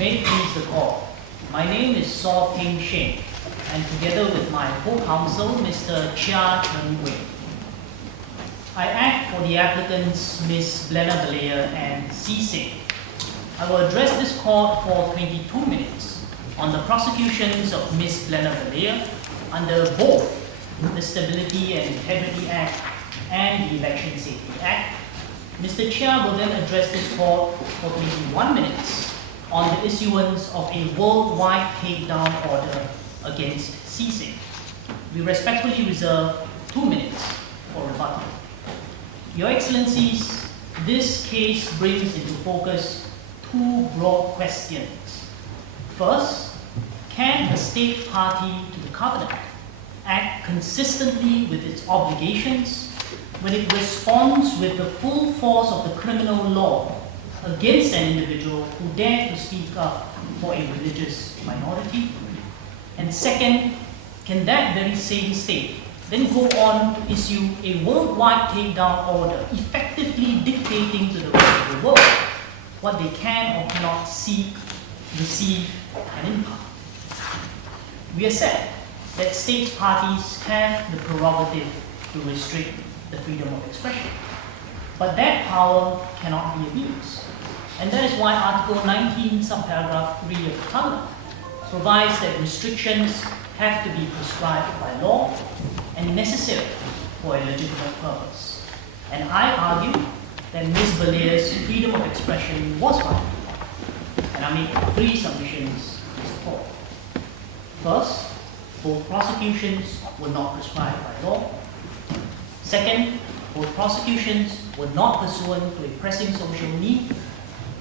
May it please the court. My name is Saw Ping Sheng, and together with my co-counsel, Mr. Chia Chen Wei, I act for the applicants Ms. Blenna Balea and C. Singh. I will address this court for 22 minutes on the prosecutions of Ms. Blenna Balea under both the Stability and Integrity Act and the Election Safety Act. Mr. Chia will then address this court for 21 minutes on the issuance of a worldwide takedown order against C. Singh. We respectfully reserve 2 minutes for rebuttal. Your Excellencies, this case brings into focus two broad questions. First, can a state party to the covenant act consistently with its obligations when it responds with the full force of the criminal law against an individual who dared to speak up for a religious minority? And second, can that very same state then go on to issue a worldwide takedown order, effectively dictating to the rest of the world what they can or cannot seek, receive, and impart? We accept that state parties have the prerogative to restrict the freedom of expression, but that power cannot be abused. And that is why Article 19, subparagraph 3 of the Covenant provides that restrictions have to be prescribed by law and necessary for a legitimate purpose. And I argue that Ms. Balea's freedom of expression was violated, and I make 3 submissions to support. First, both prosecutions were not prescribed by law. Second, both prosecutions were not pursuant to a pressing social need.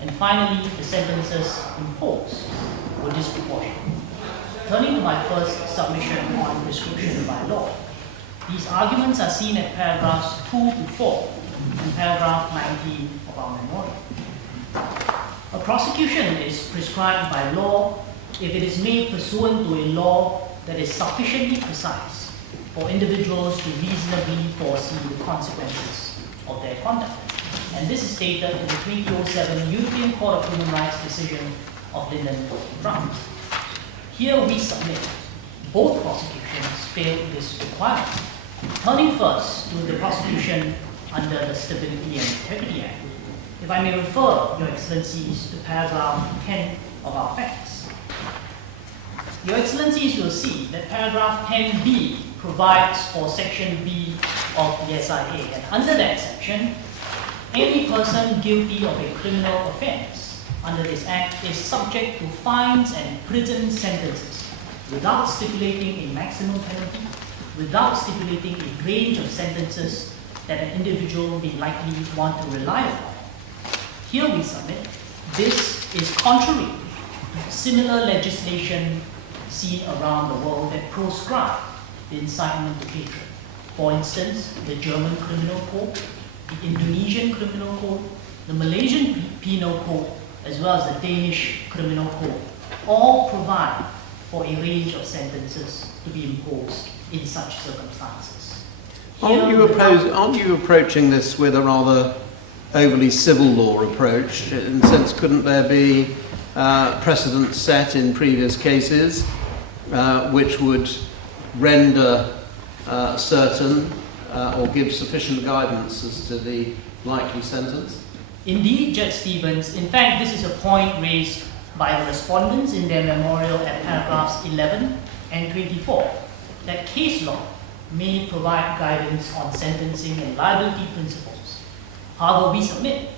And finally, the sentences imposed were disproportionate. Turning to my first submission on prescription by law, these arguments are seen at paragraphs 2 to 4 and paragraph 19 of our memorial. A prosecution is prescribed by law if it is made pursuant to a law that is sufficiently precise for individuals to reasonably foresee the consequences of their conduct. And this is stated in the 2007 European Court of Human Rights decision of Linden Brown. Here we submit both prosecutions failed this requirement. Turning first to the prosecution under the Stability and Integrity Act, if I may refer Your Excellencies to paragraph 10 of our facts. Your Excellencies will see that paragraph 10b provides for section B of the SIA, and under that section, any person guilty of a criminal offense under this act is subject to fines and prison sentences without stipulating a maximum penalty, without stipulating a range of sentences that an individual may likely want to rely upon. Here we submit this is contrary to similar legislation seen around the world that proscribe the incitement to hatred. For instance, the German Criminal Code, the Indonesian Criminal Code, the Malaysian Penal Code, as well as the Danish Criminal Code, all provide for a range of sentences to be imposed in such circumstances. Aren't you approaching this with a rather overly civil law approach? In a sense, couldn't there be precedents set in previous cases which would render certain or give sufficient guidance as to the likely sentence? Indeed, Judge Stevens. In fact, this is a point raised by the respondents in their memorial at paragraphs 11 and 24, that case law may provide guidance on sentencing and liability principles. However, we submit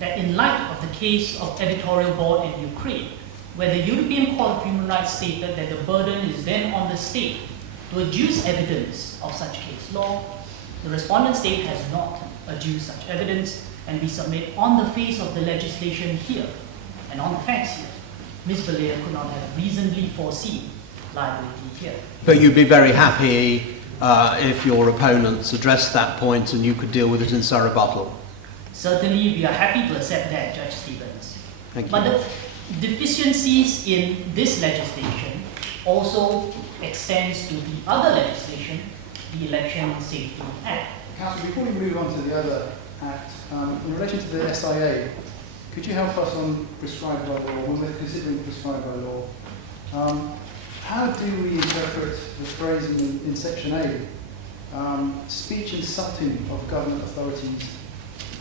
that in light of the case of editorial board in Ukraine, where the European Court of Human Rights stated that the burden is then on the state to adduce evidence of such case law, the respondent state has not adduced such evidence, and we submit on the face of the legislation here and on the facts here, Ms. Balea could not have reasonably foreseen liability here. But you'd be very happy if your opponents addressed that point and you could deal with it in surrebuttal. Certainly, we are happy to accept that, Judge Stevens. Thank you. But the deficiencies in this legislation also extends to the other legislation, the Election Safety Act. Councillor, before we move on to the other Act, in relation to the SIA, Could you help us on prescribed by law, when we're considering prescribed by law? How do we interpret the phrase in section A, speech insulting of government authorities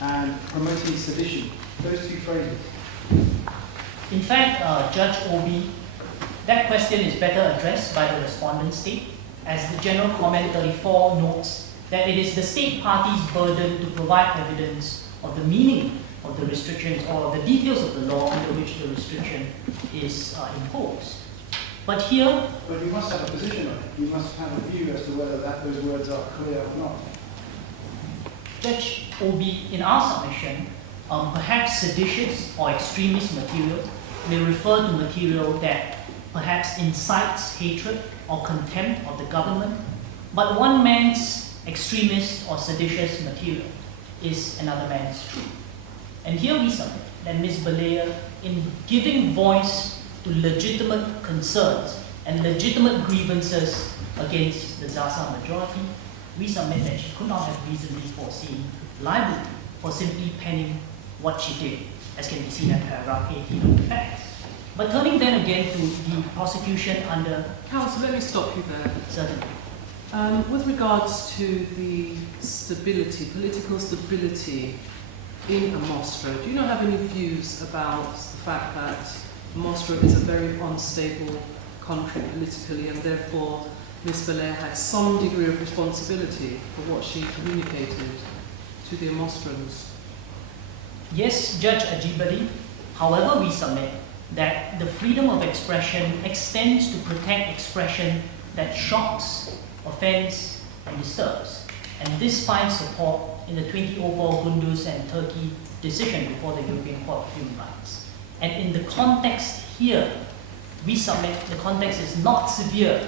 and promoting sedition? Those two phrases. In fact, Judge Obi, that question is better addressed by the respondent state, as the General Comment 34 notes that it is the state party's burden to provide evidence of the meaning of the restrictions or the details of the law under which the restriction is imposed. But here... But you must have a position on it. You must have a view as to whether those words are clear or not. Judge Obi, in our submission, perhaps seditious or extremist material may refer to material that perhaps incites hatred or contempt of the government, but one man's extremist or seditious material is another man's truth. And here we submit that Ms. Balea, in giving voice to legitimate concerns and legitimate grievances against the Zaza majority, we submit that she could not have reasonably foreseen liability for simply penning what she did, as can be seen in paragraph 18 of the facts. But turning then again to the prosecution under... Counsel, let me stop you there. Certainly. With regards to the stability, political stability in Amostra, do you not have any views about the fact that Amostra is a very unstable country politically, and therefore Ms. Balea had some degree of responsibility for what she communicated to the Amostrans? Yes, Judge Ajibadi. However, we submit that the freedom of expression extends to protect expression that shocks, offends, and disturbs. And this finds support in the 2004 Gunduz and Turkey decision before the European Court of Human Rights. And in the context here, we submit the context is not severe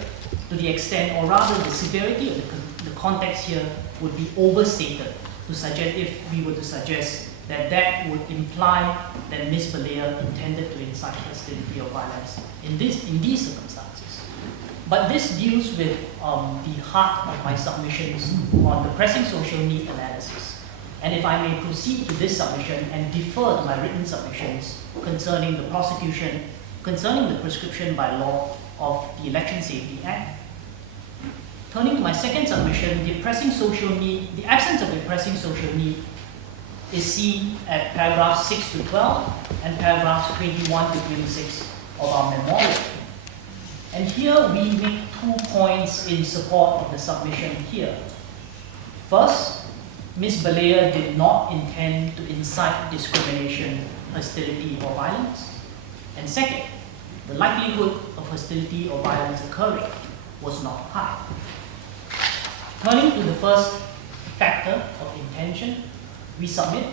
to the extent, or rather the severity of the context here would be overstated to suggest, if we were to suggest that that would imply that Ms. Balea intended to incite hostility or violence in these circumstances. But this deals with the heart of my submissions on the pressing social need analysis. And if I may proceed to this submission and defer to my written submissions concerning the prosecution, concerning the prescription by law of the Election Safety Act. Turning to my second submission, the pressing social need, the absence of a pressing social need is seen at paragraphs 6 to 12 and paragraphs 21 to 26 of our memorial. And here we make 2 points in support of the submission here. First, Ms. Balea did not intend to incite discrimination, hostility, or violence. And second, the likelihood of hostility or violence occurring was not high. Turning to the first factor of intention, we submit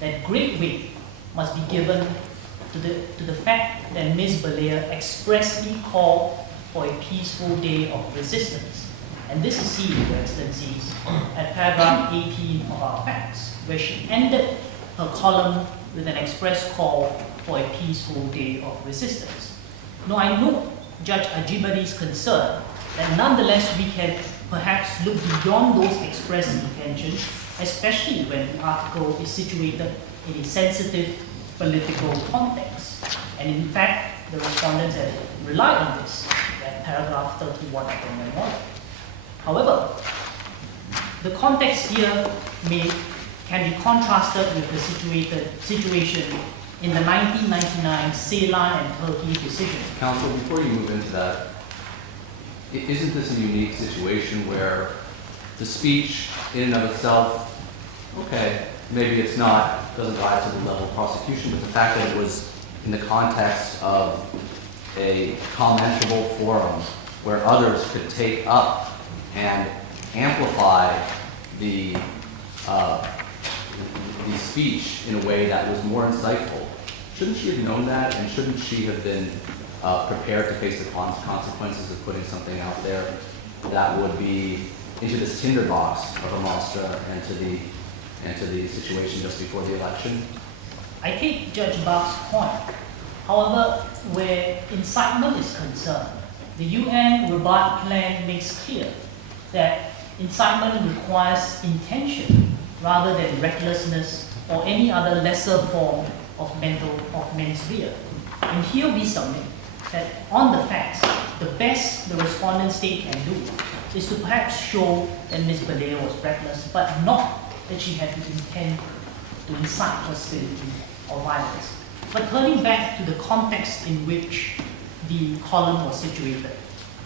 that great weight must be given to the fact that Ms. Balea expressly called for a peaceful day of resistance. And this is seen, for instance, at paragraph 18 of our facts, where she ended her column with an express call for a peaceful day of resistance. Now, I note Judge Ajibadi's concern that nonetheless we can perhaps look beyond those expressed intentions, especially when the article is situated in a sensitive political context. And in fact, the respondents have relied on this at paragraph 31 of the memorial. However, the context here can be contrasted with the situation in the 1999 Ceylon and Turkey decision. Counsel, before you move into that, isn't this a unique situation where the speech in and of itself, okay, maybe it's not, doesn't rise to the level of prosecution, but the fact that it was in the context of a commentable forum where others could take up and amplify the speech in a way that was more insightful. Shouldn't she have known that, and shouldn't she have been prepared to face the consequences of putting something out there that would be into this tinderbox of Amostra and to the situation just before the election? I take Judge Bach's point. However, where incitement is concerned, the UN Rabat Plan makes clear that incitement requires intention rather than recklessness or any other lesser form of mens rea. And here we submit that on the facts, the best the respondent state can do is to perhaps show that Ms. Balea was reckless, but not that she had the intent to incite hostility or violence. But turning back to the context in which the column was situated.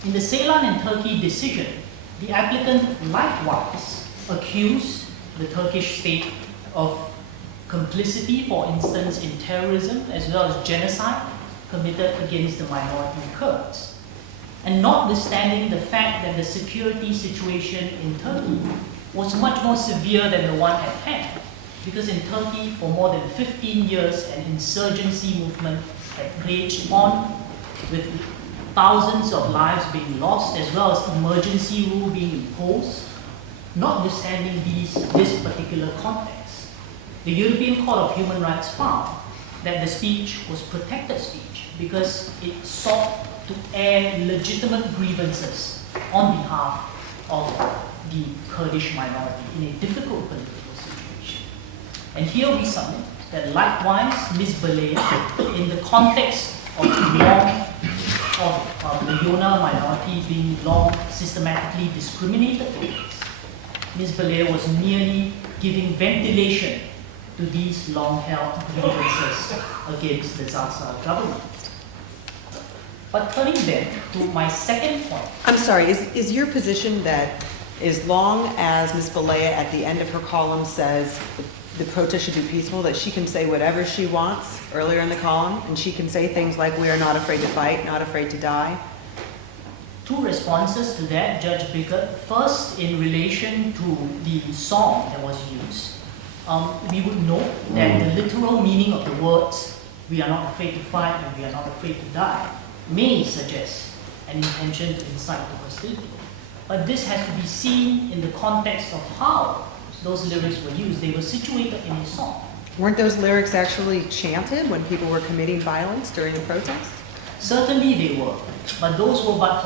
In the Ceylan and Turkey decision, the applicant likewise accused the Turkish state of complicity, for instance, in terrorism as well as genocide committed against the minority Kurds. And notwithstanding the fact that the security situation in Turkey was much more severe than the one at hand, because in Turkey for more than 15 years an insurgency movement had raged on with thousands of lives being lost as well as emergency rule being imposed. Notwithstanding this particular context, the European Court of Human Rights found that the speech was protected speech because it sought to air legitimate grievances on behalf of the Kurdish minority in a difficult political situation. And here we submit that likewise Ms. Balea, in the context of the Yona minority being long systematically discriminated against, Ms. Balea was merely giving ventilation to these long-held grievances against the Zaza government. But turning then to my second point. I'm sorry, is your position that as long as Ms. Balea at the end of her column says the protest should be peaceful, that she can say whatever she wants earlier in the column, and she can say things like, we are not afraid to fight, not afraid to die? Two responses to that, Judge Bickert. First, in relation to the song that was used, we would note that the literal meaning of the words, we are not afraid to fight and we are not afraid to die, may suggest an intention to incite to hostility. But this has to be seen in the context of how those lyrics were used. They were situated in a song. Weren't those lyrics actually chanted when people were committing violence during the protest? Certainly they were, but those were but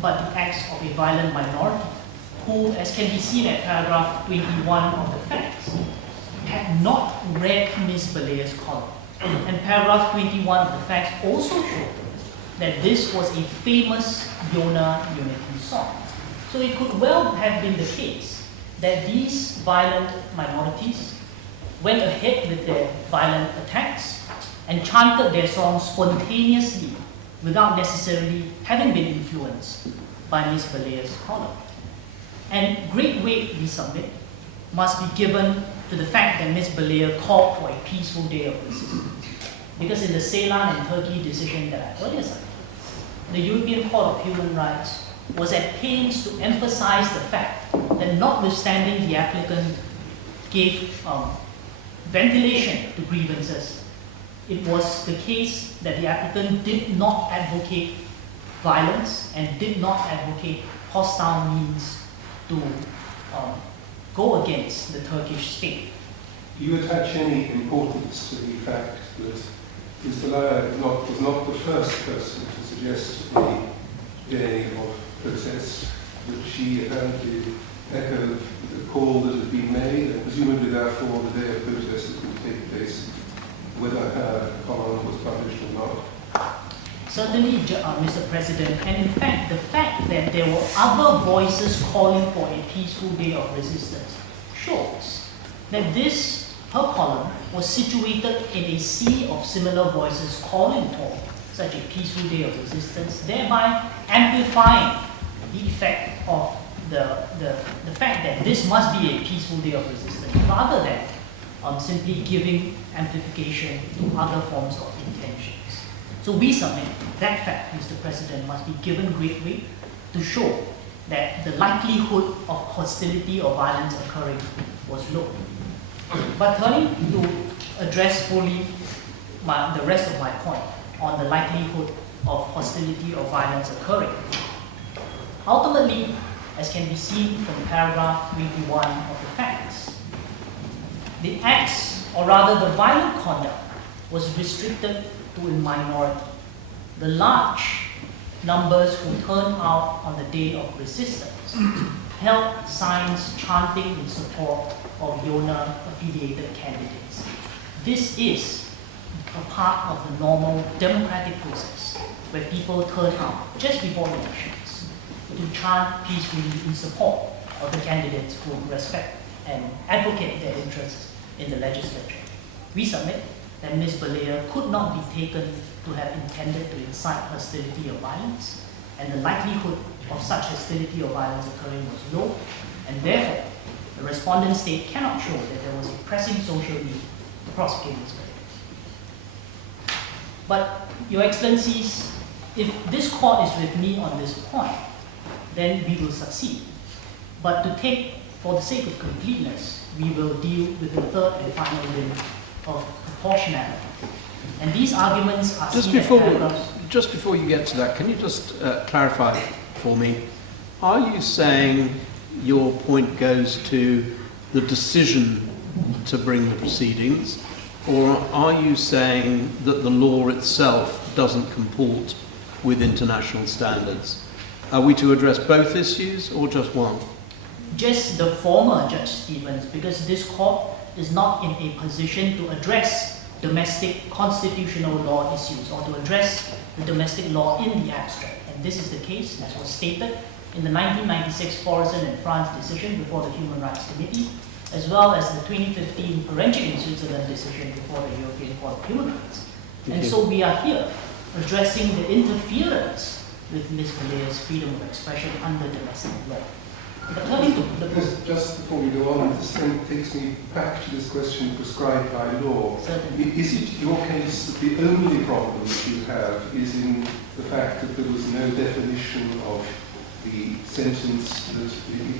the acts of a violent minority who, as can be seen at paragraph 21 of the facts, had not read Ms. Balea's column. And paragraph 21 of the facts also showed that this was a famous Yona unity song. So it could well have been the case that these violent minorities went ahead with their violent attacks and chanted their songs spontaneously without necessarily having been influenced by Ms. Balea's column. And great weight, we submit, must be given to the fact that Ms. Balea called for a peaceful day of resistance. Because in the Ceylan and Turkey decision that I earlier cited, the European Court of Human Rights was at pains to emphasize the fact that notwithstanding the applicant gave ventilation to grievances, it was the case that the applicant did not advocate violence and did not advocate hostile means to go against the Turkish state. Do you attach any importance to the fact that Ms. Balea was not the first person to suggest the day of protest, that she apparently echoed the call that had been made, and presumably therefore the day of protest that would take place, whether her column was published or not? Certainly, Mr. President, and in fact, the fact that there were other voices calling for a peaceful day of resistance shows that her column was situated in a sea of similar voices calling for such a peaceful day of resistance, thereby amplifying the effect of the fact that this must be a peaceful day of resistance, rather than simply giving amplification to other forms of intentions. So we submit that fact, Mr. President, must be given great weight to show that the likelihood of hostility or violence occurring was low. But turning to address fully the rest of my point on the likelihood of hostility or violence occurring, ultimately, as can be seen from paragraph 21 of the facts, the acts, or rather the violent conduct, was restricted to a minority. The large numbers who turned out on the day of resistance held signs chanting in support of Yona-affiliated candidates. This is a part of the normal democratic process where people turn out just before elections to chant peacefully in support of the candidates who respect and advocate their interests in the legislature. We submit that Ms. Balea could not be taken to have intended to incite hostility or violence, and the likelihood of such hostility or violence occurring was low, and therefore the respondent state cannot show that there was a pressing social need to prosecute Ms. Balea. But, Your Excellencies, if this court is with me on this point, then we will succeed. But for the sake of completeness, we will deal with the third and final limit of proportionality. And these arguments are Just seen before, as paragraphs. just before you get to that, can you just clarify for me, are you saying your point goes to the decision to bring the proceedings, or are you saying that the law itself doesn't comport with international standards? Are we to address both issues or just one? Just the former, Judge Stevens, because this court is not in a position to address domestic constitutional law issues or to address the domestic law in the abstract. And this is the case, as was stated in the 1996 Forison and France decision before the Human Rights Committee, as well as the 2015 Parenchik in Switzerland decision before the European Court of Human Rights. And so we are here addressing the interference with Ms. Balea's freedom of expression under domestic law. But turning to the Just before we go on, this then takes me back to this question prescribed by law. Certainly. Is it your case that the only problem that you have is in the fact that there was no definition of the sentence that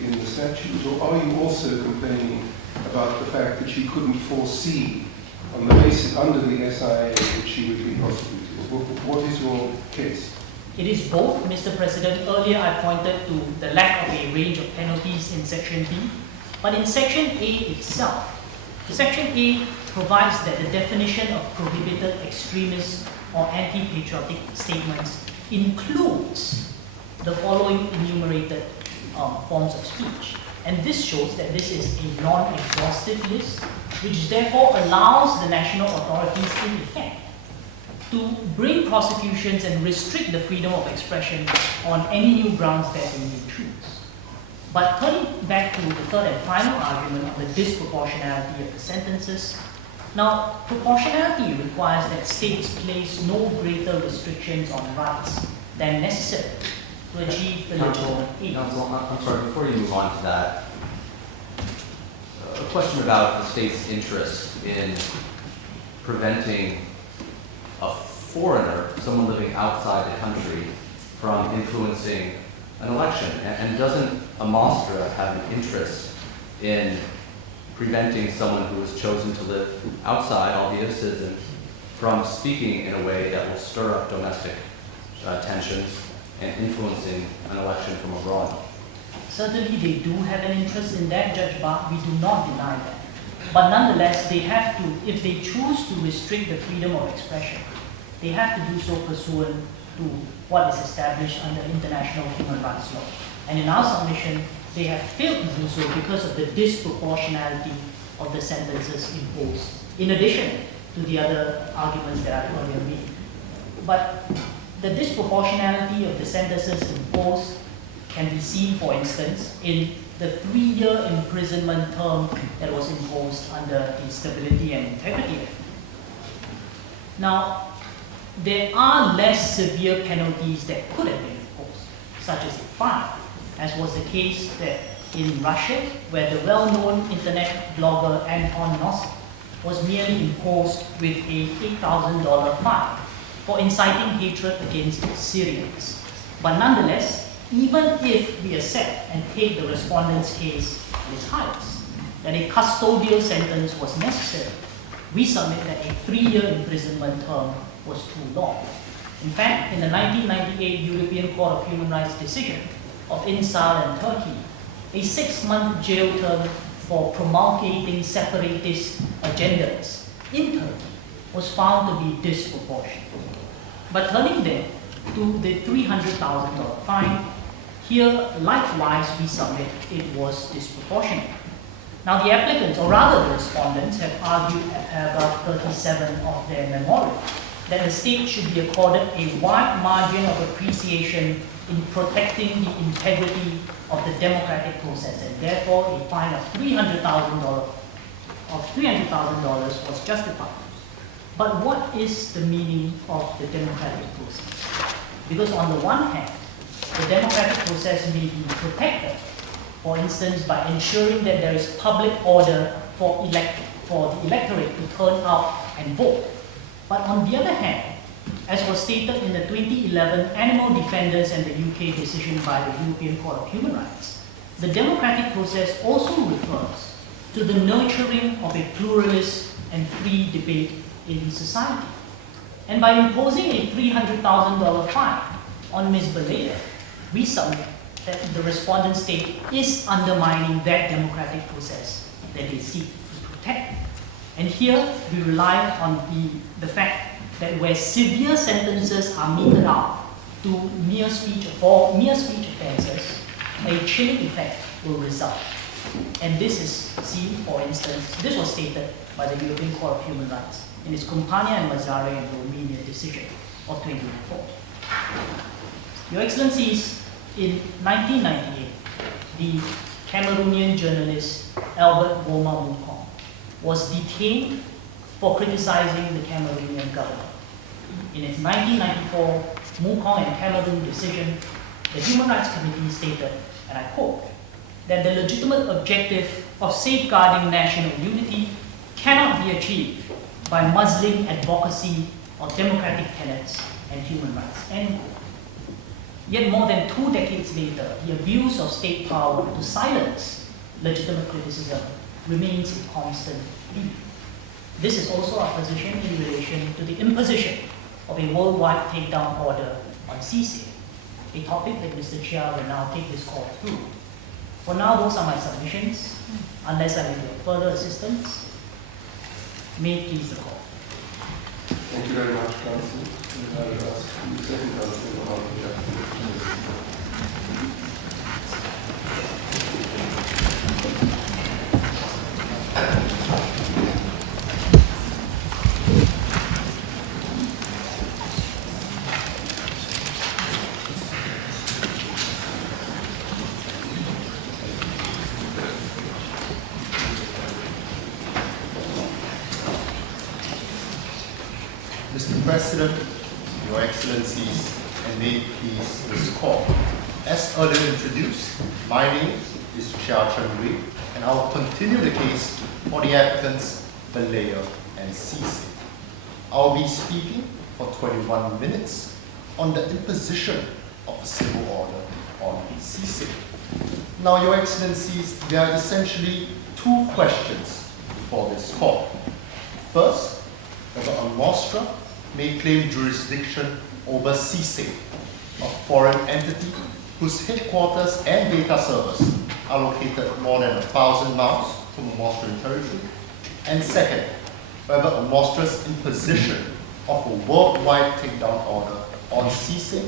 in the statute, or are you also complaining about the fact that you couldn't foresee on the basis under the SIA that she would be prosecuted? What is your case? It is both, Mr. President. Earlier I pointed to the lack of a range of penalties in Section B, but in Section A itself, Section A provides that the definition of prohibited extremist or anti-patriotic statements includes the following enumerated forms of speech. And this shows that this is a non-exhaustive list, which therefore allows the national authorities in effect to bring prosecutions and restrict the freedom of expression on any new grounds that they may choose. But turning back to the third and final argument of the disproportionality of the sentences, now proportionality requires that states place no greater restrictions on rights than necessary to achieve the legitimate aims. Counsel, I'm sorry, before you move on to that, a question about the state's interest in preventing a foreigner, someone living outside the country, from influencing an election. And doesn't a Mostra have an interest in preventing someone who has chosen to live outside, albeit a citizen, from speaking in a way that will stir up domestic tensions and influencing an election from abroad? Certainly they do have an interest in that, Judge Barr. We do not deny that. But nonetheless, they have to, if they choose to restrict the freedom of expression, they have to do so pursuant to what is established under international human rights law. And in our submission, they have failed to do so because of the disproportionality of the sentences imposed, in addition to the other arguments that I earlier made. But the disproportionality of the sentences imposed can be seen, for instance, in the 3-year imprisonment term that was imposed under the Stability and Integrity Act. Now, there are less severe penalties that could have been imposed, such as a fine, as was the case that in Russia, where the well-known internet blogger Anton Nosik was merely imposed with a $8,000 fine for inciting hatred against Syrians. But nonetheless, even if we accept and take the respondent's case at its highest, that a custodial sentence was necessary, we submit that a 3-year imprisonment term was too long. In fact, in the 1998 European Court of Human Rights decision of Ünsal and Turkey, a 6-month jail term for promulgating separatist agendas in Turkey was found to be disproportionate. But turning then to the $300,000 fine, here likewise we submit it was disproportionate. Now, the applicants, or rather the respondents, have argued at paragraph 37 of their memorial that the state should be accorded a wide margin of appreciation in protecting the integrity of the democratic process, and therefore a fine of $300,000 was justified. But what is the meaning of the democratic process? Because on the one hand, the democratic process may be protected, for instance, by ensuring that there is public order for the electorate to turn out and vote. But on the other hand, as was stated in the 2011 Animal Defenders and the UK decision by the European Court of Human Rights, the democratic process also refers to the nurturing of a pluralist and free debate in society. And by imposing a $300,000 fine on Ms. Balea, we submit that the respondent state is undermining that democratic process that they seek to protect. And here we rely on the fact that where severe sentences are meted out to mere speech offences, a chilling effect will result. And this is seen, for instance, this was stated by the European Court of Human Rights in its Compania and Mazzare and Romania decision of 2004. Your Excellencies, in 1998, the Cameroonian journalist Albert Boma Mukong was detained for criticizing the Cameroonian government. In its 1994 Mukong and Cameroon decision, the Human Rights Committee stated, and I quote, that the legitimate objective of safeguarding national unity cannot be achieved by muzzling advocacy of democratic tenets and human rights. End quote. Yet more than 2 decades later, the abuse of state power to silence legitimate criticism remains a constant theme. This is also our position in relation to the imposition of a worldwide takedown order on CC, a topic that Mr. Chia will now take this court through. For now, those are my submissions. Unless I may get further assistance, may it please the court. Thank you very much, Counsel. I will ask the second counsel about the justice. Mr. President, Your Excellencies, and may it please this court. As earlier introduced, my name is Chia Chen Wei, and I will continue the case for the applicants Balea and Cece. I will be speaking for 21 minutes on the imposition of a civil order on Cece. Now, Your Excellencies, there are essentially 2 questions before this court. First, whether a Nostra may claim jurisdiction over Cece, a foreign entity whose headquarters and data servers are located more than 1,000 miles from a Mostrian territory. And second, whether a Nostra's imposition of a worldwide takedown order on Cece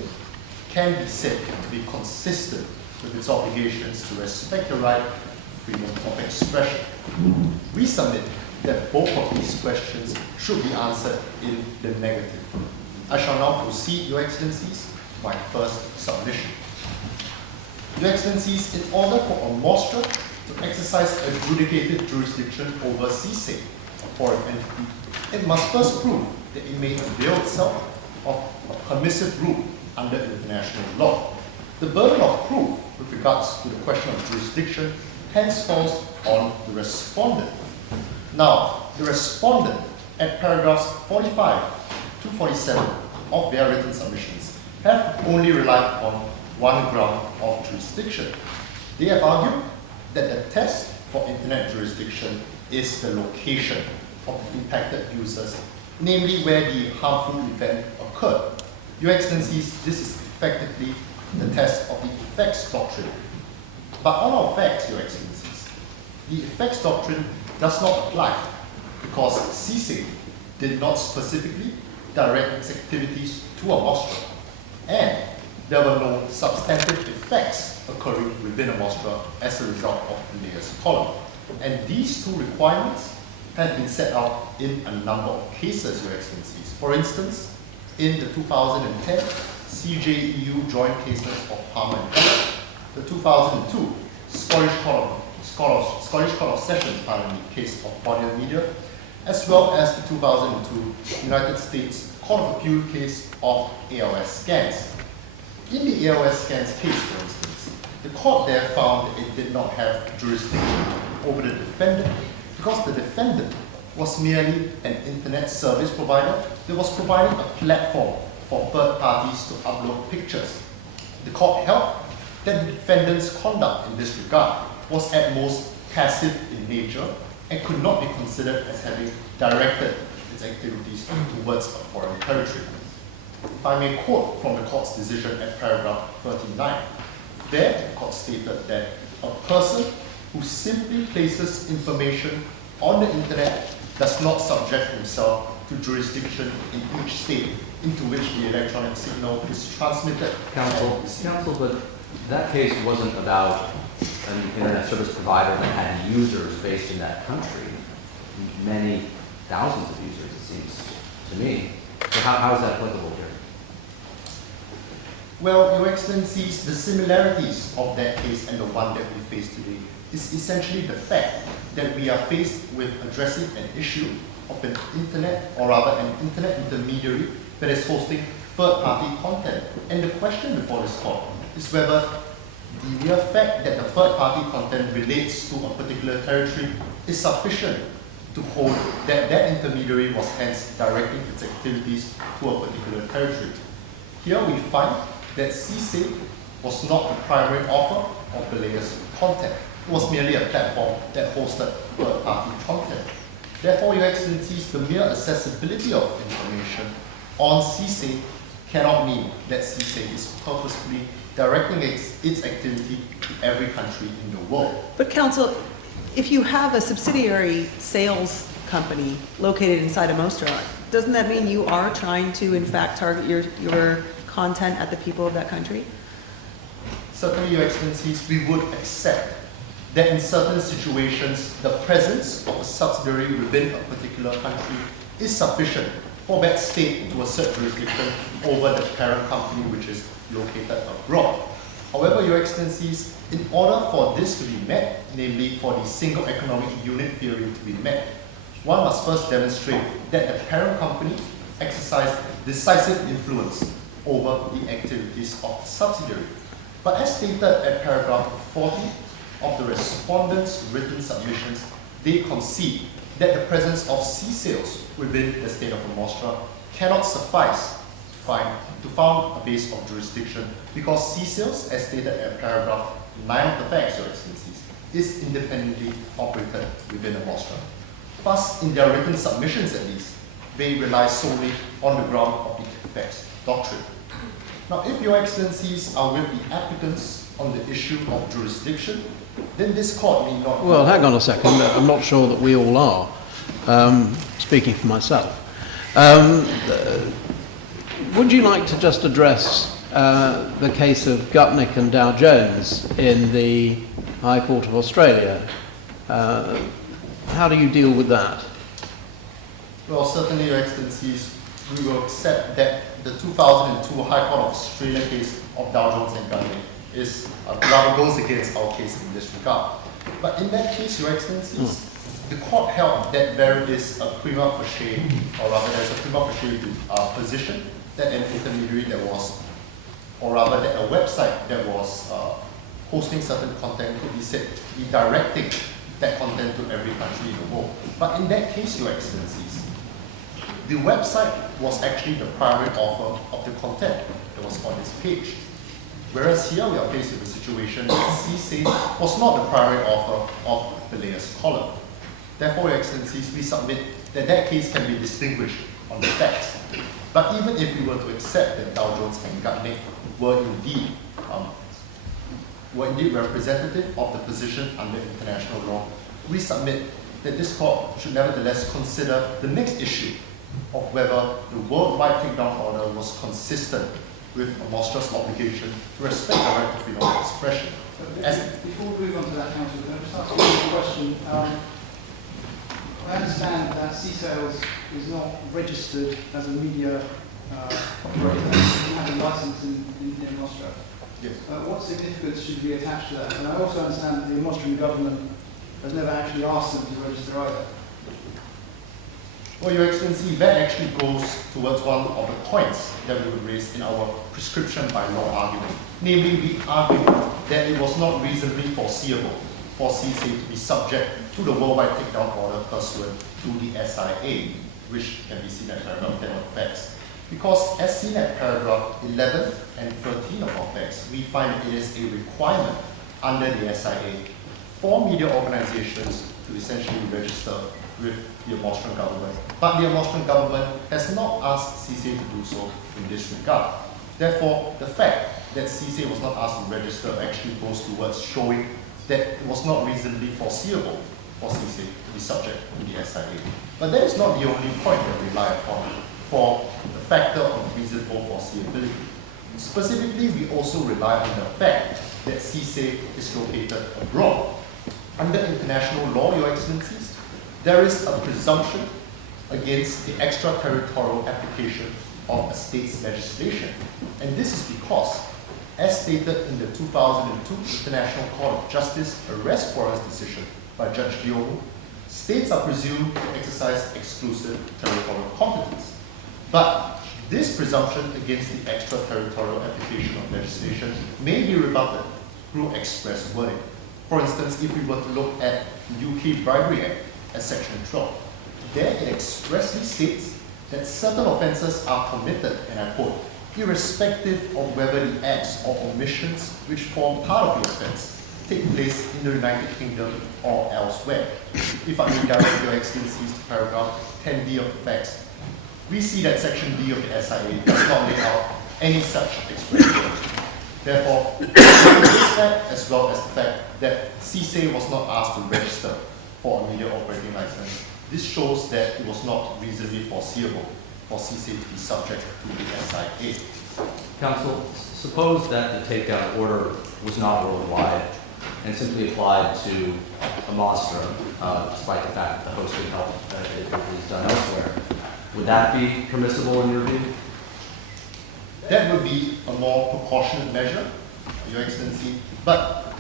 can be said to be consistent with its obligations to respect the right to freedom of expression. We submit that both of these questions should be answered in the negative. I shall now proceed, Your Excellencies, my first submission. Your Excellencies, in order for a Nostra to exercise adjudicated jurisdiction over Cece, a foreign entity, it must first prove that it may avail itself of a permissive rule under international law. The burden of proof with regards to the question of jurisdiction hence falls on the respondent. Now, the respondent at paragraphs 45 to 47 of their written submissions have only relied on one ground of jurisdiction. They have argued that the test for internet jurisdiction is the location of the impacted users, namely where the harmful event occurred. Your Excellencies, this is effectively the test of the effects doctrine. But on our facts, Your Excellencies, the effects doctrine does not apply because Cece did not specifically direct its activities to a Nostra, and there were no substantive effects occurring within a Nostra as a result of Balea's column. And these two requirements have been set out in a number of cases, Your Excellencies. For instance, in the 2010 CJEU joint cases of Palmer and Kellogg, the 2002 Scottish Court of Sessions case of Bonnier Media, as well as the 2002 United States Court of Appeal case of ALS Scans. In the ALS Scans case, for instance, the court there found that it did not have jurisdiction over the defendant because the defendant was merely an internet service provider that was providing a platform for third parties to upload pictures. The court held that the defendant's conduct in this regard was at most passive in nature and could not be considered as having directed its activities towards a foreign territory. If I may quote from the court's decision at paragraph 39, there the court stated that a person who simply places information on the internet does not subject himself to jurisdiction in each state into which the electronic signal is transmitted. Counsel, but that case wasn't about an internet service provider that had users based in that country. Many thousands of users, it seems to me. So how is that applicable here? Well, Your Excellencies, the similarities of that case and the one that we face today is essentially the fact that we are faced with addressing an issue of an internet, or rather an internet intermediary that is hosting third-party content. And the question before this court is whether the mere fact that the third-party content relates to a particular territory is sufficient to hold that that intermediary was hence directing its activities to a particular territory. Here we find that CSAID was not the primary author of the latest content. It was merely a platform that hosted third-party content. Therefore, Your Excellencies, the mere accessibility of information on CSAID cannot mean that CSAID is purposefully directing its activity to every country in the world. But counsel, if you have a subsidiary sales company located inside of Mostra, doesn't that mean you are trying to, in fact, target your content at the people of that country? Certainly, Your Excellencies, we would accept that in certain situations, the presence of a subsidiary within a particular country is sufficient for that state to assert jurisdiction over the parent company which is located abroad. However, Your Excellencies, in order for this to be met, namely for the single economic unit theory to be met, one must first demonstrate that the parent company exercised decisive influence over the activities of the subsidiary. But as stated at paragraph 40 of the respondent's written submissions, they concede that the presence of sea sails within the state of Mostra cannot suffice to found a base of jurisdiction because sea sails, as stated at paragraph 9 of the facts, Your Excellencies, is independently operated within the Mostra. Thus, in their written submissions at least, they rely solely on the ground of the facts doctrine. Now, if Your Excellencies are with the applicants on the issue of jurisdiction, then this court need not... Well, hang on a second. I'm not sure that we all are, speaking for myself. Would you like to just address the case of Gutnick and Dow Jones in the High Court of Australia? How do you deal with that? Well, certainly, Your Excellencies, we will accept that the 2002 High Court of Australia case of Dow Jones and Gutnick is rather goes against our case in this regard. But in that case, Your Excellencies, the court held that there is a prima facie, or rather there is a prima facie position that an intermediary that was, or rather that a website that was hosting certain content could be said to be directing that content to every country in the world. But in that case, Your Excellencies, the website was actually the primary author of the content that was on its page. Whereas here we are faced with a situation that CSAID was not the primary author of the latest column. Therefore, Your Excellencies, we submit that that case can be distinguished on the facts. But even if we were to accept that Dow Jones and Gutnick were indeed representative of the position under international law, we submit that this court should nevertheless consider the next issue of whether the worldwide takedown order was consistent with a Mostra's obligation to respect the right to freedom of expression. Before we move on to that, Councillor, can I just ask you a question? I understand that C-Sales is not registered as a media operator, it doesn't have a license in Mostra. Yes. What significance should we attach to that? And I also understand that the Austrian government has never actually asked them to register either. Well, Your Excellency, that actually goes towards one of the points that we would raise in our prescription by law argument. Namely, we argue that it was not reasonably foreseeable for CSA to be subject to the worldwide takedown order pursuant to the SIA, which can be seen at paragraph 10 of facts. Because as seen at paragraph 11 and 13 of our facts, we find it is a requirement under the SIA for media organizations to essentially register with the Austrian government. But the Austrian government has not asked CSA to do so in this regard. Therefore, the fact that CSA was not asked to register actually goes towards showing that it was not reasonably foreseeable for CSA to be subject to the SIA. But that is not the only point that we rely upon for the factor of reasonable foreseeability. Specifically, we also rely on the fact that CSA is located abroad. Under international law, Your Excellencies, there is a presumption against the extraterritorial application of a state's legislation. And this is because, as stated in the 2002 International Court of Justice arrest warrants decision by Judge Liomu, states are presumed to exercise exclusive territorial competence. But this presumption against the extraterritorial application of legislation may be rebutted through express wording. For instance, if we were to look at the UK Bribery Act at Section 12, there it expressly states that certain offences are committed, and I quote, irrespective of whether the acts or omissions which form part of the offence take place in the United Kingdom or elsewhere. If I may direct Your Excellencies to paragraph 10b of the facts, we see that Section D of the SIA does not lay out any such expression. Therefore, this fact, as well as the fact that CSA was not asked to register for a media operating license, this shows that it was not reasonably foreseeable for CSA to be subject to the SIA. Counsel, suppose that the takeout order was not worldwide and simply applied to a Mostra, despite the fact that the hosting help is done elsewhere. Would that be permissible in your view? That would be a more proportionate measure, Your Excellency, but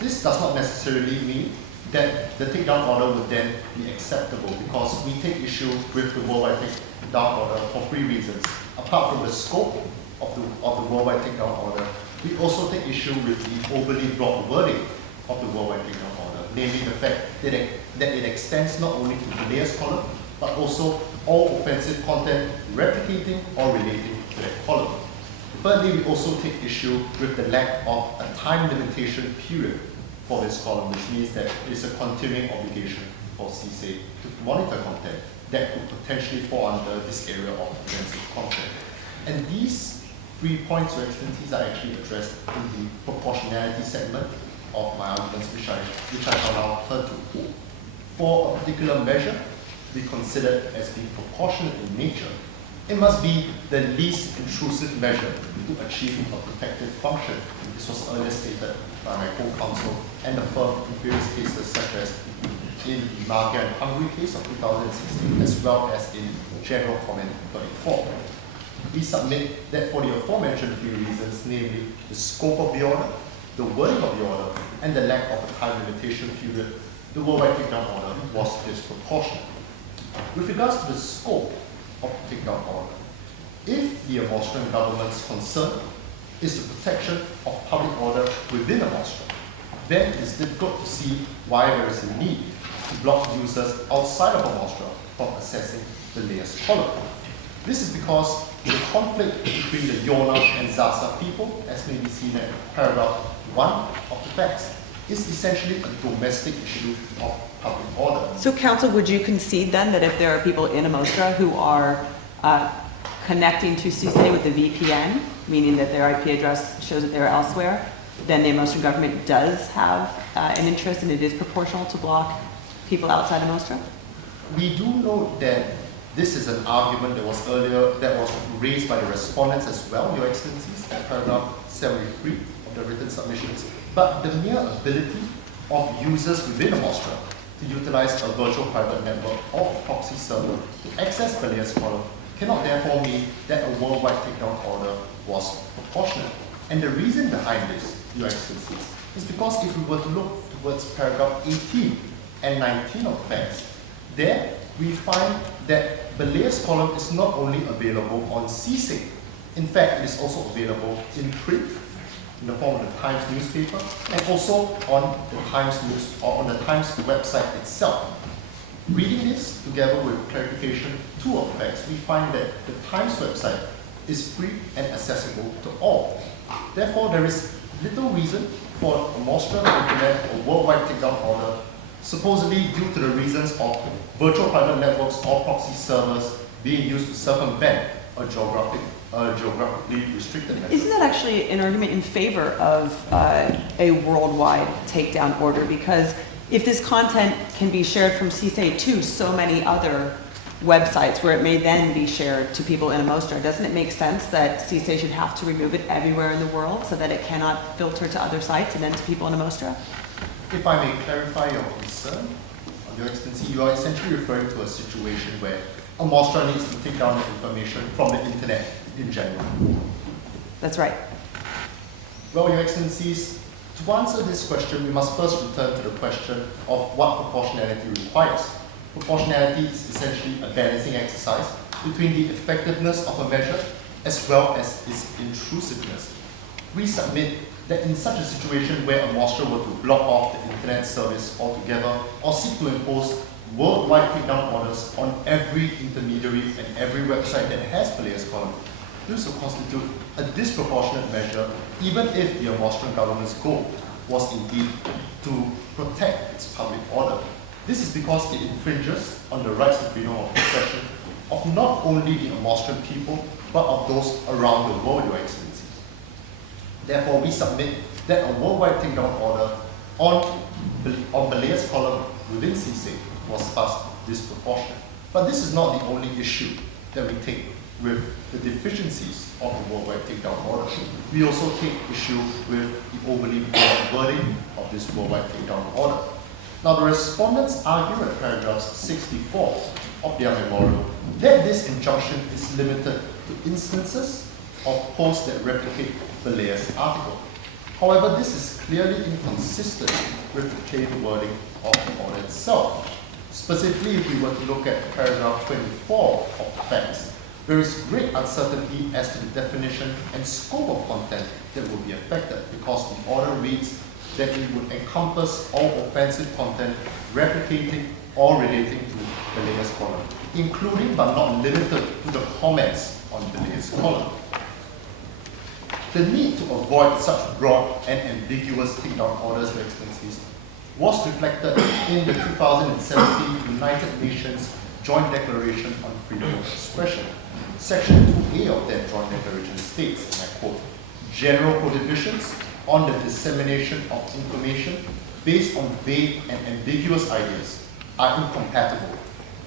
this does not necessarily mean that the takedown order would then be acceptable, because we take issue with the worldwide takedown order for three reasons. Apart from the scope of the worldwide takedown order, we also take issue with the overly broad wording of the worldwide takedown order, namely the fact that it extends not only to the layers column, but also all offensive content replicating or relating to that column. Thirdly, we also take issue with the lack of a time limitation period for this column, which means that it is a continuing obligation for CSA to monitor content that could potentially fall under this area of offensive content. And these 3 points, Your Excellencies, are actually addressed in the proportionality segment of my arguments, which I shall now turn to. For a particular measure to be considered as being proportionate in nature, it must be the least intrusive measure to achieve a protective function. This was earlier stated by my co-counsel and the firm in various cases, such as in the Marga and Hungary case of 2016, as well as in General Comment 34. We submit that for the aforementioned three reasons, namely the scope of the order, the wording of the order, and the lack of a time limitation period, the worldwide takedown order was disproportionate. With regards to the scope of the takedown order, if the Austrian government's concern is the protection of public order within Austria, then it's difficult to see why there is a need to block users outside of Austria from accessing the layers column. This is because the conflict between the Yola and Zaza people, as may be seen at paragraph 1 of the text, is essentially a domestic issue of public order. So, counsel, would you concede then that if there are people in Amostra who are connecting to CSA with the VPN, meaning that their IP address shows that they're elsewhere, then the Amostran government does have an interest and it is proportional to block people outside Amostra? We do note that This is an argument that was raised by the respondents as well, Your Excellencies, at paragraph 73 of the written submissions. But the mere ability of users within a Mostra to utilize a virtual private network or a proxy server to access Balaya's column cannot therefore mean that a worldwide takedown order was proportionate. And the reason behind this, Your Excellencies, is because if we were to look towards paragraph 18 and 19 of the text, there we find that Balaya's column is not only available on CSIC, in fact, it is also available in print, in the form of the Times newspaper, and also on the Times news or on the Times website itself. Reading this together with clarification 2 of the text, we find that the Times website is free and accessible to all. Therefore, there is little reason for a Mostra to implement a worldwide takedown order, supposedly due to the reasons of virtual private networks or proxy servers being used to circumvent a geographically restricted network. Isn't that actually an argument in favor of a worldwide takedown order? Because if this content can be shared from CSA to so many other websites where it may then be shared to people in a Mostra, doesn't it make sense that CSA should have to remove it everywhere in the world so that it cannot filter to other sites and then to people in a Mostra? If I may clarify your concern, Your Excellency, you are essentially referring to a situation where a Mostra needs to take down the information from the internet in general. That's right. Well, Your Excellencies, to answer this question, we must first return to the question of what proportionality requires. Proportionality is essentially a balancing exercise between the effectiveness of a measure as well as its intrusiveness. We submit that in such a situation where a Mostra were to block off the internet service altogether or seek to impose worldwide takedown orders on every intermediary and every website that has Balaya's column, this will constitute a disproportionate measure even if the Austrian government's goal was indeed to protect its public order. This is because it infringes on the rights of freedom of expression of not only the Austrian people, but of those around the world, Your Excellencies. Therefore, we submit that a worldwide takedown order on Balaya's column within CSIC was thus disproportionate. But this is not the only issue that we take with the deficiencies of the worldwide takedown order. We also take issue with the overly broad wording of this worldwide takedown order. Now, the respondents argue at paragraphs 64 of their memorial that this injunction is limited to instances of posts that replicate Balaya's article. However, this is clearly inconsistent with the plain wording of the order itself. Specifically, if we were to look at paragraph 24 of the text, there is great uncertainty as to the definition and scope of content that will be affected, because the order reads that it would encompass all offensive content replicating or relating to Balaya's column, including but not limited to the comments on Balaya's column. The need to avoid such broad and ambiguous takedown orders, Your Excellencies, was reflected in the 2017 United Nations Joint Declaration on Freedom of Expression. Section 2A of that joint declaration states, and I quote, "General prohibitions on the dissemination of information based on vague and ambiguous ideas are incompatible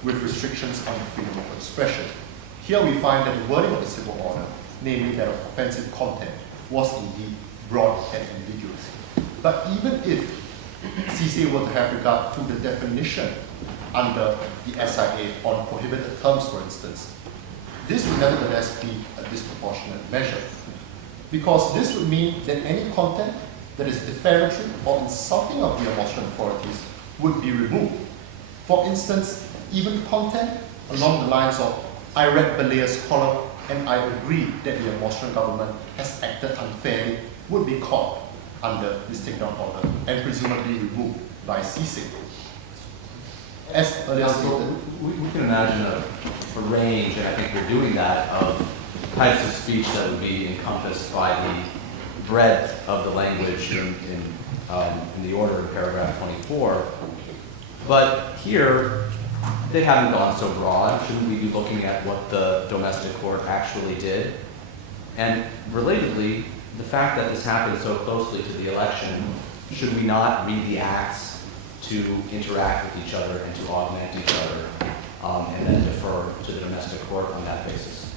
with restrictions on freedom of expression." Here we find that the wording of the civil order, namely that of offensive content, was indeed broad and ambiguous. But even if CSA were to have regard to the definition under the SIA on prohibited terms, for instance, this would nevertheless be a disproportionate measure, because this would mean that any content that is defamatory or insulting of the Austrian authorities would be removed. For instance, even content along the lines of, "I read Balaya's column and I agree that the Austrian government has acted unfairly," would be caught under this takedown order and presumably removed by CSIC. As earlier stated, we can imagine a range, and I think we're doing that, of types of speech that would be encompassed by the breadth of the language in the order in paragraph 24. But here, they haven't gone so broad. Shouldn't we be looking at what the domestic court actually did? And relatedly, the fact that this happened so closely to the election, should we not read the acts to interact with each other and to augment each other and then defer to the domestic court on that basis.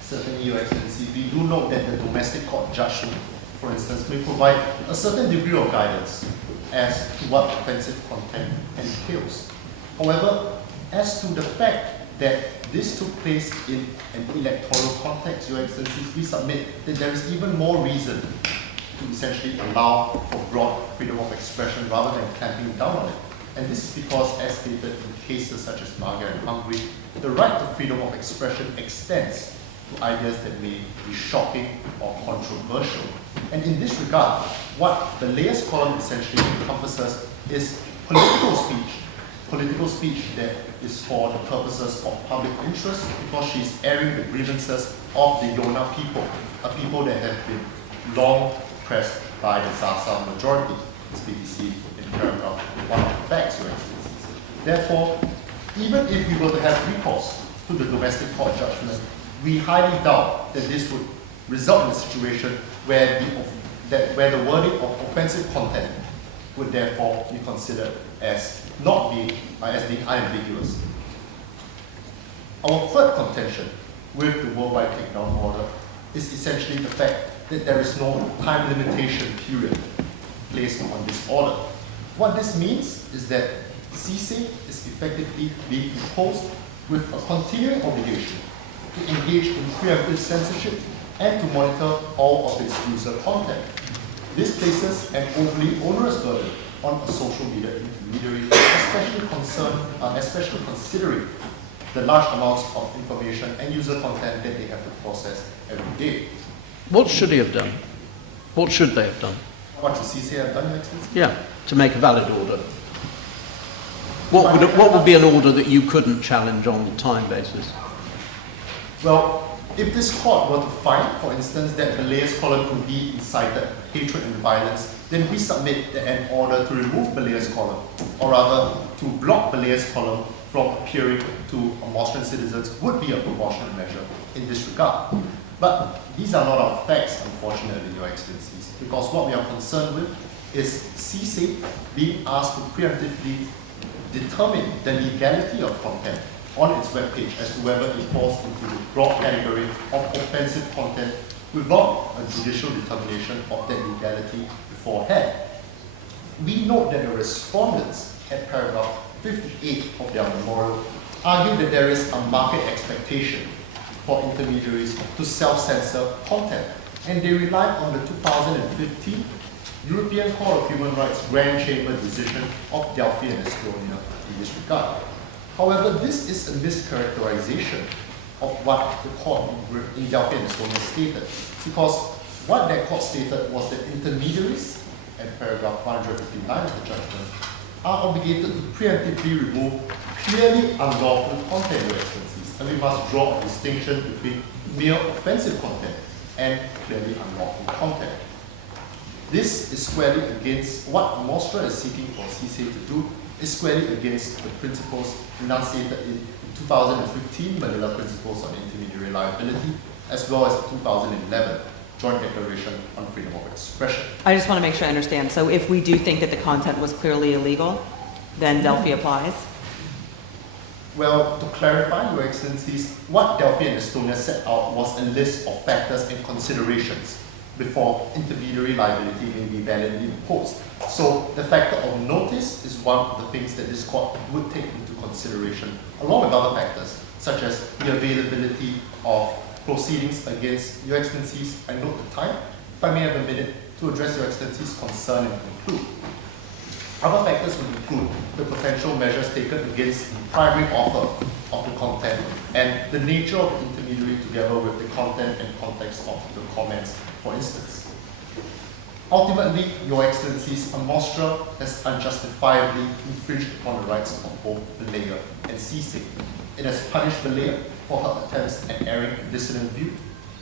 Certainly, Your Excellency, we do note that the domestic court judgment, for instance, may provide a certain degree of guidance as to what offensive content entails. However, as to the fact that this took place in an electoral context, Your Excellency, we submit that there is even more reason to essentially allow for broad freedom of expression rather than clamping down on it. And this is because, as stated in cases such as Marga and Hungary, the right to freedom of expression extends to ideas that may be shocking or controversial. And in this regard, what the layers column essentially encompasses is political speech that is for the purposes of public interest, because she's airing the grievances of the Yona people, a people that have been long oppressed by the Zaza majority, as BBC in paragraph 1 of the facts, Your Excellencies. Therefore, even if we were to have recourse to the domestic court judgment, we highly doubt that this would result in a situation where the wording of offensive content would therefore be considered as being unambiguous. Our third contention with the worldwide takedown order is essentially the fact that there is no time limitation period placed on this order. What this means is that CICE is effectively being imposed with a continuing obligation to engage in preemptive censorship and to monitor all of its user content. This places an overly onerous burden on a social media intermediary, especially considering the large amounts of information and user content that they have to process every day. What should he have done? What should they have done? What should CICE have done, Your Excellency? Yeah, to make a valid order. What would be an order that you couldn't challenge on a time basis? Well, if this court were to find, for instance, that the layers column could be incited hatred and violence, then we submit that an order to remove the layers column, or rather to block the layers column from appearing to Austrian citizens would be a proportionate measure in this regard. But these are not our facts, unfortunately, Your Excellencies, because what we are concerned with is CICE being asked to preemptively determine the legality of content on its webpage as to whether it falls into the broad category of offensive content without a judicial determination of that legality beforehand. We note that the respondents at paragraph 58 of their memorial argue that there is a market expectation for intermediaries to self-censor content, and they rely on the 2015 European Court of Human Rights Grand Chamber decision of Delphi and Estonia in this regard. However, this is a mischaracterization of what the court in Delphi and Estonia stated, because what that court stated was that intermediaries, at paragraph 159 of the judgment, are obligated to preemptively remove clearly unlawful content, Your Excellencies, and we must draw a distinction between mere offensive content and clearly unlawful content. This is squarely against what Mostra is seeking for CICE to do, is squarely against the principles enunciated in 2015 Manila Principles on Intermediary Liability, as well as the 2011 Joint Declaration on Freedom of Expression. I just want to make sure I understand. So if we do think that the content was clearly illegal, then Delphi applies? Well, to clarify, Your Excellencies, what Delphi and Estonia set out was a list of factors and considerations before intermediary liability may be validly imposed. So the factor of notice is one of the things that this court would take into consideration, along with other factors, such as the availability of proceedings against Your Excellencies. I note the time. If I may have a minute to address Your Excellencies' concern and conclude. Other factors would include the potential measures taken against the primary author of the content and the nature of the intermediary together with the content and context of the comments, for instance. Ultimately, Your Excellencies, a Mostra has unjustifiably infringed upon the rights of both Belaya and CICE. It has punished Belaya for her attempts at airing a dissident view,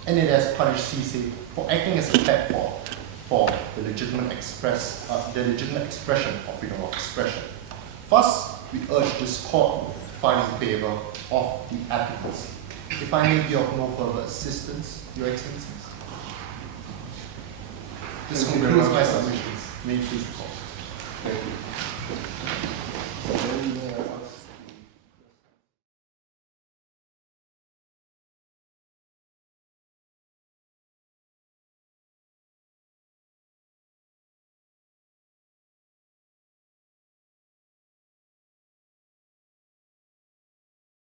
and it has punished CICE for acting as a platform for the legitimate expression of freedom of expression. Thus, we urge this court to find in favor of the applicants. If I may be of no further assistance, Your Excellencies. This concludes my submissions. May you please call. Thank you.